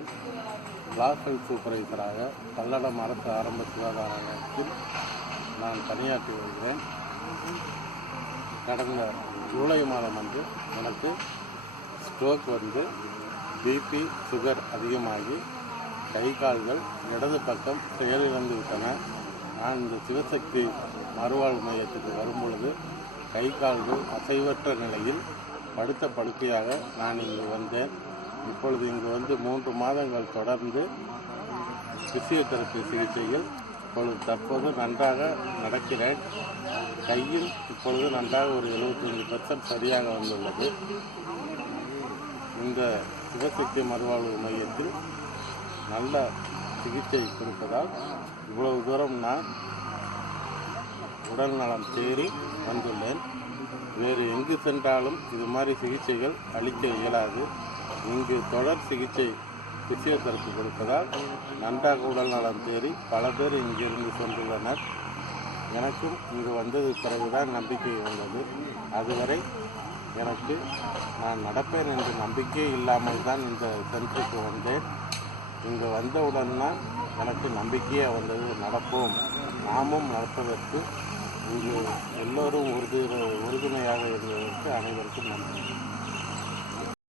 Rajagopalan, black health சூப்பர்வைசராக Palladam அரசு ஆரம்ப சுகாதார நிலையத்தில் நான் பணியாற்றி வருகிறேன். கடந்த ஜூலை மாதம் எனக்கு ஸ்ட்ரோக் பிபி சுகர் அதிகமாகி கை கால்கள் இடது பக்கம் செயலிழந்து விட்டன. நான் இந்த சிவசக்தி மறுவாழ்வு மையத்துக்கு வரும்பொழுது கை கால்கள் அசைவற்ற நிலையில் படுத்த படுக்கையாக நான் இங்கு வந்தேன். இப்பொழுது இங்கு 3 மாதங்கள் தொடர்ந்து பிசியோதெரப்பி சிகிச்சைகள் தற்போது நன்றாக நடக்கிறேன். கையும் இப்பொழுது நன்றாக ஒரு 75% சரியாக வந்துள்ளது. இந்த சிவசக்தி மறுவாழ்வு மையத்தில் நல்ல சிகிச்சை கொடுப்பதால் இவ்வளவு தூரம் நான் உடல் நலம் தேறி வந்துள்ளேன். வேறு எங்கு சென்றாலும் இது மாதிரி சிகிச்சைகள் அளிக்க இயலாது. இங்கு தொடர் சிகிச்சை பிசியோதெரப்பி கொடுப்பதால் நன்றாக உடல் நலம் தேறி பல பேர் இங்கிருந்து சென்றுள்ளனர். எனக்கும் இங்கு வந்தது பிறகுதான் நம்பிக்கை வந்தது. அதுவரை எனக்கு நான் நடப்பேன் என்ற நம்பிக்கை இல்லாமல் தான் இந்த சென்டருக்கு வந்தேன். இங்கு வந்தவுடன் தான் எனக்கு நம்பிக்கையாக வந்தது. நடப்போம், நாமும் நடப்பதற்கு இங்கு எல்லோரும் உறுதுணையாக இருந்ததற்கு அனைவருக்கும் நன்றி.